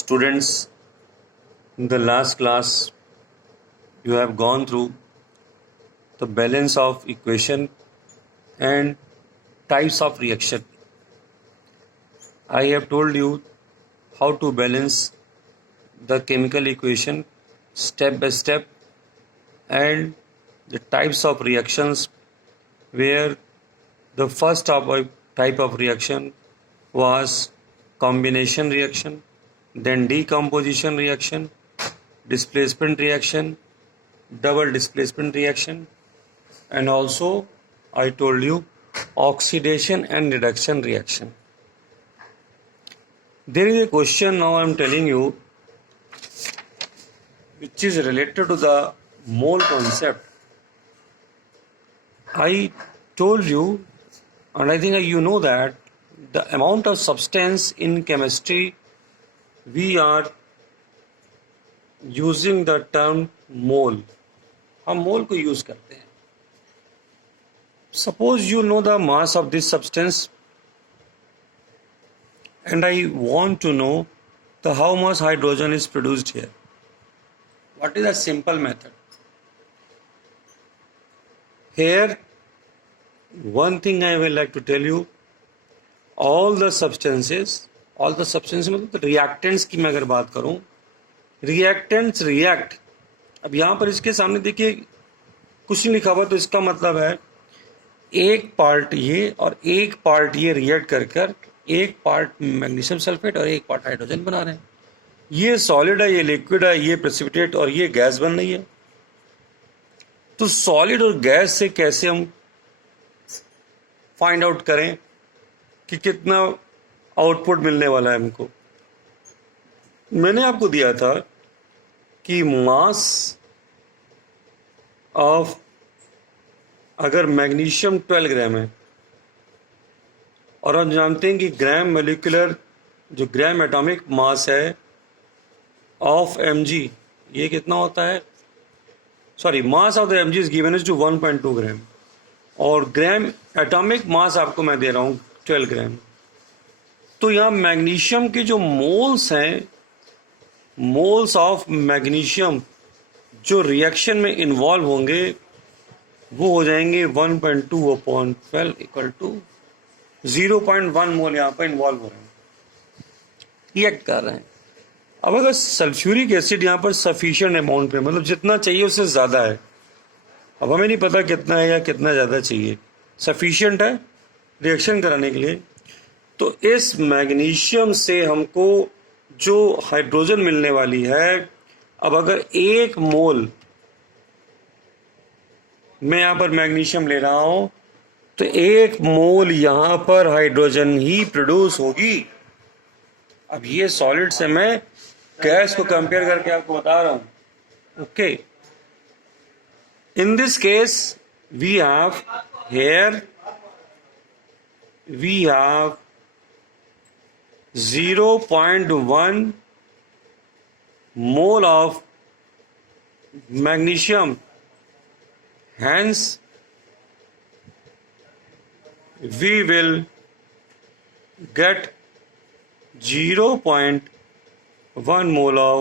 Students, in the last class, you have gone through the balance of equation and types of reaction. I have told you how to balance the chemical equation step by step and the types of reactions, where the first type of reaction was combination reaction, then decomposition reaction, displacement reaction, double displacement reaction, and also I told you oxidation and reduction reaction. There is a question now I am telling you which is related to the mole concept. I told you, and I think you know, that the amount of substance in chemistry, we are using the term mole. हम मोल को use करते हैं. Suppose you know the mass of this substance and I want to know the how much hydrogen is produced here. What is a simple method? Here, one thing I will like to tell you, all the substances मतलब reactants की मैं अगर बात करूं, reactants react. अब यहाँ पर इसके सामने देखिए कुछ नहीं लिखा हुआ, तो इसका मतलब है एक पार्ट ये और एक पार्ट ये रिएक्ट कर एक पार्ट मैग्नीशियम सल्फेट और एक पार्ट हाइड्रोजन बना रहे हैं. ये सॉलिड है, ये लिक्विड है, ये प्रेसिपिटेट और ये गैस बन रही है. तो सॉलिड और गैस से कैसे हम फाइंड आउट करें कि कितना आउटपुट मिलने वाला है हमको. मैंने आपको दिया था कि मास ऑफ अगर मैग्नीशियम 12 ग्राम है और हम जानते हैं कि ग्राम मोलिकुलर जो ग्राम एटॉमिक मास है ऑफ mg, ये कितना होता है, sorry mass of the mg is given is two 1.2 gram और ग्राम एटॉमिक मास आपको मैं दे रहा हूं 12 ग्राम. तो यहाँ मैग्नीशियम के जो मोल्स हैं, मोल्स ऑफ मैग्नीशियम जो रिएक्शन में इन्वॉल्व होंगे वो हो जाएंगे 1.2/12 इक्वल टू 0.1 मोल यहाँ पर इन्वॉल्व हो रहे हैं, रिएक्ट कर रहे हैं. अब अगर सल्फ्यूरिक एसिड यहाँ पर सफिशिएंट अमाउंट पे, मतलब जितना चाहिए उससे ज़्यादा है, अब हमें नहीं पता कितना है या कितना ज़्यादा चाहिए, सफिशिएंट है रिएक्शन कराने के लिए, तो इस मैग्नीशियम से हमको जो हाइड्रोजन मिलने वाली है, अब अगर 1 मोल मैं यहाँ पर मैग्नीशियम ले रहा हूं तो 1 मोल यहाँ पर हाइड्रोजन ही प्रोड्यूस होगी. अब ये सॉलिड से मैं गैस को कंपेयर करके आपको बता रहा हूं. Okay, in this case we have here 0.1 mole of magnesium. Hence, we will get 0.1 mole of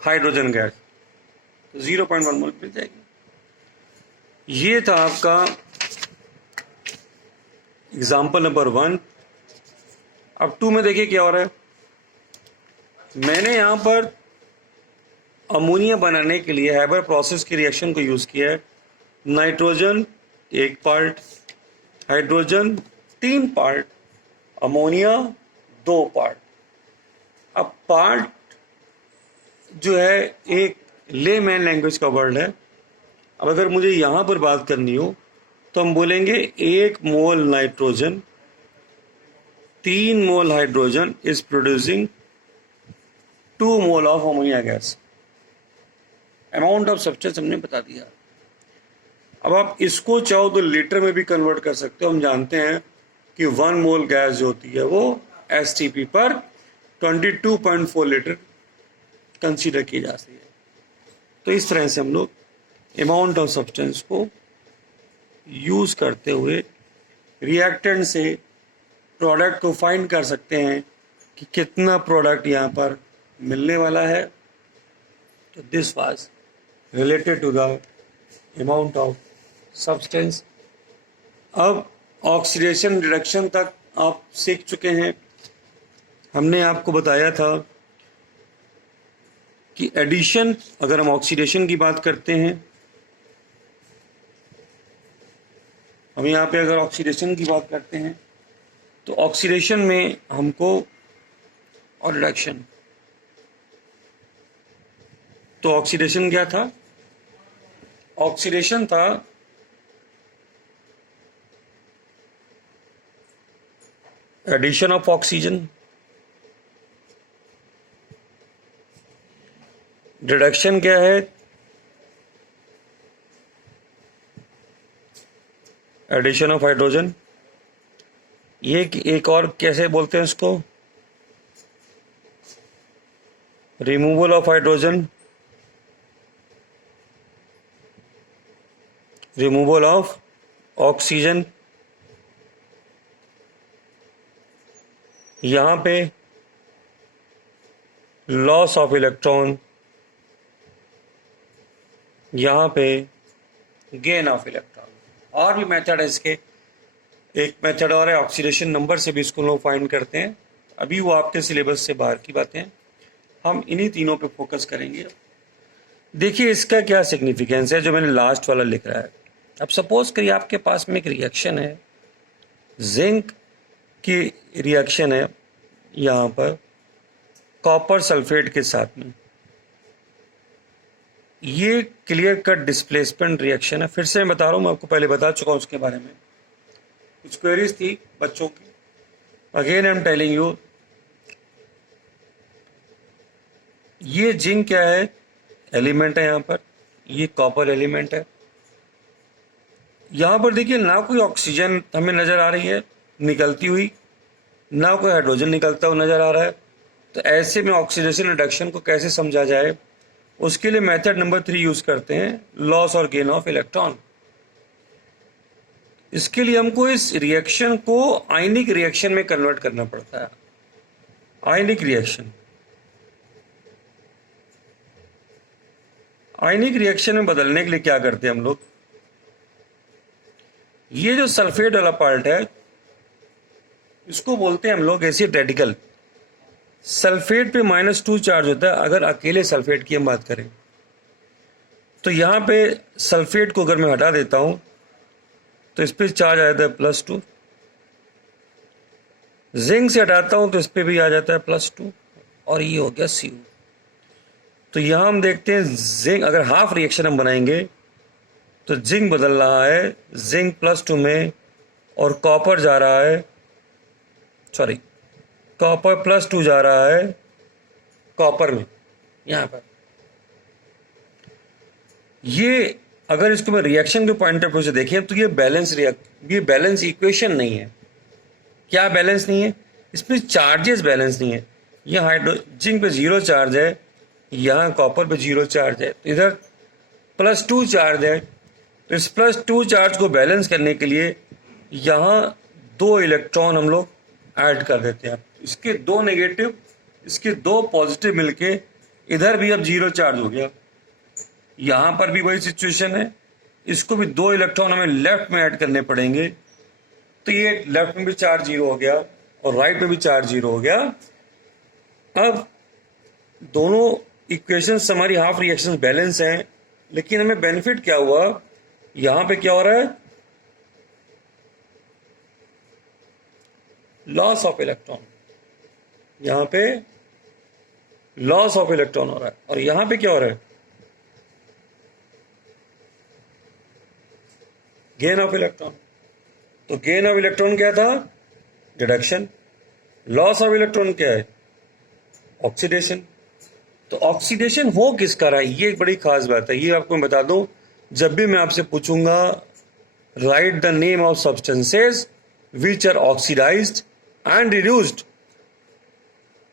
hydrogen gas. 0.1 मोल मिल जाएगी. ये था आपका एग्जाम्पल नंबर 1. अब 2 में देखिए क्या हो रहा है. मैंने यहां पर अमोनिया बनाने के लिए हैबर प्रोसेस की रिएक्शन को यूज किया है. Nitrogen 1 part, hydrogen 3 part, ammonia 2 part. अब पार्ट जो है एक लेमैन लैंग्वेज का वर्ड है. अब अगर मुझे यहां पर बात करनी हो तो हम बोलेंगे 1 mole nitrogen, 3 mole hydrogen is producing 2 mole of ammonia gas. Amount of substance हमने बता दिया. अब आप इसको चाहो तो लीटर में भी कन्वर्ट कर सकते हो. हम जानते हैं कि 1 मोल गैस जो होती है वो STP पर 22.4 लीटर कंसीडर की जाती है. तो इस तरह से हम लोग अमाउंट ऑफ सब्सटेंस को यूज करते हुए रिएक्टेंट से प्रोडक्ट को फाइंड कर सकते हैं कि कितना प्रोडक्ट यहाँ पर मिलने वाला है। तो this was related to the amount of substance. अब ऑक्सीडेशन रिडक्शन तक आप सीख चुके हैं। हमने आपको बताया था कि एडिशन, अगर हम ऑक्सीडेशन की बात करते हैं, हम यहाँ पे अगर ऑक्सीडेशन की बात करते हैं तो ऑक्सीडेशन में हमको, और रिडक्शन, तो ऑक्सीडेशन क्या था? ऑक्सीडेशन था एडिशन ऑफ ऑक्सीजन, रिडक्शन क्या है? Addition of hydrogen. ये एक और कैसे बोलते हैं इसको? Removal of hydrogen, removal of oxygen. यहां पे लॉस ऑफ इलेक्ट्रॉन, यहां पे गेन ऑफ इलेक्ट्रॉन। और भी मेथड है इसके, एक मेथड और है ऑक्सीडेशन नंबर से भी इसको लोग फाइंड करते हैं। अभी वो आपके सिलेबस से बाहर की बातें हैं, हम इन्हीं तीनों पे फोकस करेंगे। देखिए इसका क्या सिग्निफिकेंस है जो मैंने लास्ट वाला लिख रहा है। अब सपोज करिए आपके पास में एक रिएक्शन है, जिंक की रिएक्शन है यहाँ पर कॉपर सल्फेट के साथ में। ये क्लियर कट डिस्प्लेसमेंट रिएक्शन है। फिर से मैं बता रहा हूँ, मैं आपको पहले बता चुका हूँ उसके बारे में। कुछ क्वेरीज थी बच्चों की, again I am telling you. ये जिंक क्या है? एलिमेंट है यहाँ पर, ये कॉपर एलिमेंट है। यहाँ पर देखिए ना कोई ऑक्सीजन हमें नजर आ रही है निकलती हुई, ना कोई हाइड्रोजन निकलता हुआ नजर आ रहा है। तो ऐसे में ऑक्सीडेशन रिडक्शन को कैसे समझा जाए? उसके लिए मेथड नंबर 3 यूज करते हैं, लॉस और गेन ऑफ इलेक्ट्रॉन। इसके लिए हमको इस रिएक्शन को आयनिक रिएक्शन में कन्वर्ट करना पड़ता है। आयनिक रिएक्शन, आयनिक रिएक्शन में बदलने के लिए क्या करते हैं हम लोग? ये जो सल्फेट वाला पार्ट है इसको बोलते हैं हम लोग एसिड रेडिकल। सल्फेट पे -2 चार्ज होता है अगर अकेले सल्फेट की हम बात करें। तो यहां पे सल्फेट को अगर मैं हटा देता हूं तो इस पे चार्ज आ जाता है +2। जिंक से हटाता हूं तो इस पे भी आ जाता है +2, और ये हो गया Cu। तो यहां हम देखते हैं जिंक, अगर हाफ रिएक्शन हम बनाएंगे तो जिंक बदल रहा है जिंक +2 में, और कॉपर जा रहा है, सॉरी कॉपर +2 जा रहा है कॉपर में यहां पर। ये अगर इसको मैं रिएक्शन के पॉइंट ऑफ व्यू से देखें तो ये बैलेंस इक्वेशन नहीं है। क्या बैलेंस नहीं है? इसमें चार्जेस बैलेंस नहीं है। यहाँ जिंक पे 0 चार्ज है, यहाँ कॉपर पे 0 चार्ज है, तो इधर +2 चार्ज है। तो इस +2 चार्ज को बैलेंस करने के लिए यहाँ 2 इलेक्ट्रॉन हम लोग ऐड कर देते हैं। इसके 2 नेगेटिव, इसके 2 पॉजिटिव मिलके इधर भी अब 0 चार्ज हो गया। यहां पर भी वही सिचुएशन है, इसको भी 2 इलेक्ट्रॉन हमें लेफ्ट में ऐड करने पड़ेंगे। तो ये लेफ्ट में भी चार्ज 0 हो गया और राइट में भी चार्ज 0 हो गया। अब दोनों इक्वेशंस हमारी हाफ रिएक्शंस बैलेंस हैं, लेकिन हमें बेनिफिट क्या हुआ? यहां पे क्या हो रहा है? Loss of electron. यहां पे लॉस ऑफ इलेक्ट्रॉन हो रहा है, और यहां पे क्या हो रहा है? Gain of electron. तो गेन ऑफ इलेक्ट्रॉन क्या था? रिडक्शन। लॉस ऑफ इलेक्ट्रॉन क्या है? ऑक्सीडेशन। तो ऑक्सीडेशन हो किसका रहा है? ये एक बड़ी खास बात है। ये आपको मैं बता दूं, जब भी मैं आपसे पूछूंगा write the name of substances which are oxidized and reduced,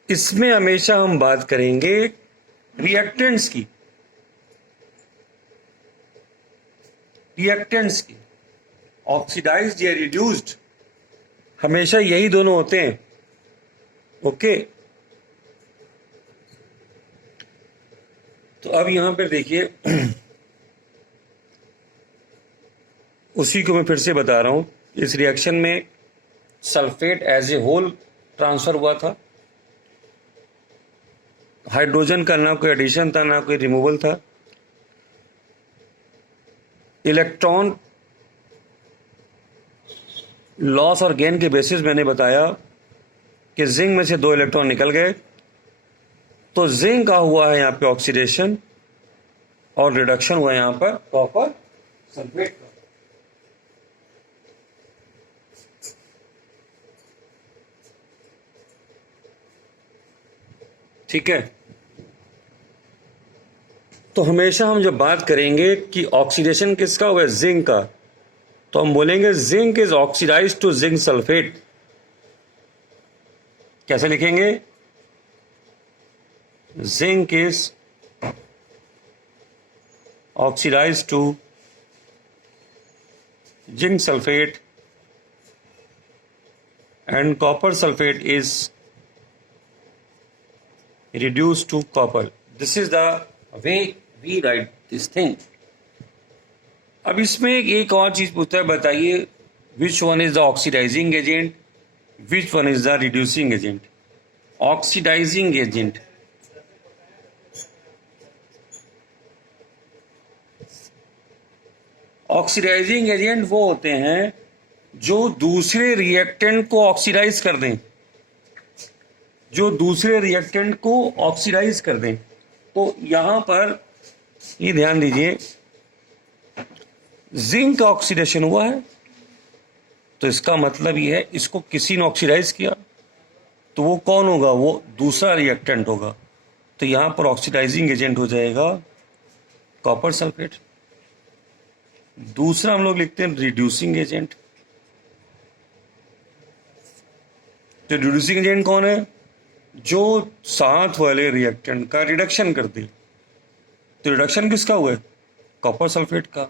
इसमें हमेशा हम बात करेंगे रिएक्टेंट्स की। रिएक्टेंट्स की, ऑक्सीडाइज्ड या रिड्यूस्ड, हमेशा यही दोनों होते हैं। ओके। अब यहां पर देखिए, उसी को मैं फिर से बता रहा हूं। इस रिएक्शन में sulphate as a whole transfer हुआ था। हाइड्रोजन का ना कोई एडिशन था ना कोई रिमूवल था। इलेक्ट्रॉन लॉस और गेन के बेसिस मैंने बताया कि जिंक में से 2 इलेक्ट्रॉन निकल गए, तो जिंक का हुआ है यहां पे ऑक्सीडेशन और रिडक्शन हुआ है यहां पर कॉपर सल्फेट का। ठीक है, तो हमेशा हम जब बात करेंगे कि ऑक्सीडेशन किसका हुआ है, जिंक का, तो हम बोलेंगे zinc is oxidize to zinc sulphate. कैसे लिखेंगे, zinc is oxidize to zinc sulphate and copper sulphate is reduced to copper. This is the way we write this thing. अब इसमें एक और चीज पूछता है, बताइए which one is the oxidizing agent, which one is the reducing agent. Oxidizing agent, oxidizing agent वो होते हैं जो दूसरे रिएक्टेंट को ऑक्सीडाइज कर दें, जो दूसरे रिएक्टेंट को ऑक्सीडाइज कर दें। तो यहां पर ये ध्यान दीजिए, जिंक का ऑक्सीडेशन हुआ है, तो इसका मतलब ये है इसको किसी ने ऑक्सीडाइज किया, तो वो कौन होगा, वो दूसरा रिएक्टेंट होगा। तो यहां पर ऑक्सीडाइजिंग एजेंट हो जाएगा कॉपर सल्फेट। दूसरा हम लोग लिखते हैं रिड्यूसिंग एजेंट। तो रिड्यूसिंग एजेंट कौन है, जो साथ वाले रिएक्टेंट का रिडक्शन कर दे। तो रिडक्शन किसका हुआ है, कॉपर सल्फेट का।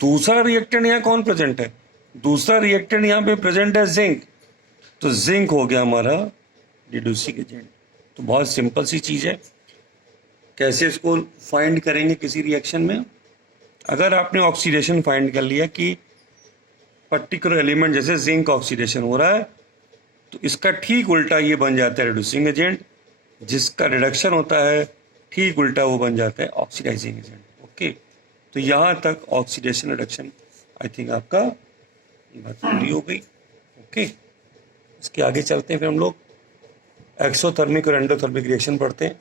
दूसरा रिएक्टेंट यहां कौन प्रेजेंट है, दूसरा रिएक्टेंट यहां पे प्रेजेंट है जिंक, तो जिंक हो गया हमारा रिड्यूसिंग एजेंट। तो बहुत सिंपल सी चीज है। कैसे इसको फाइंड करेंगे किसी रिएक्शन में, अगर आपने ऑक्सीडेशन फाइंड कर लिया कि पर्टिकुलर एलिमेंट जैसे जिंक ऑक्सीडेशन हो रहा है, तो इसका ठीक उल्टा ये बन जाता है रिड्यूसिंग एजेंट, जिसका रिडक्शन होता है ठीक उल्टा वो बन जाता है ऑक्सीडाइजिंग एजेंट। ओके, तो यहां तक ऑक्सीडेशन रिडक्शन आई थिंक आपका बात पूरी हो गई। ओके, इसके आगे चलते हैं, फिर हम लोग एक्सोथर्मिक और एंडोथर्मिक रिएक्शन पढ़ते हैं।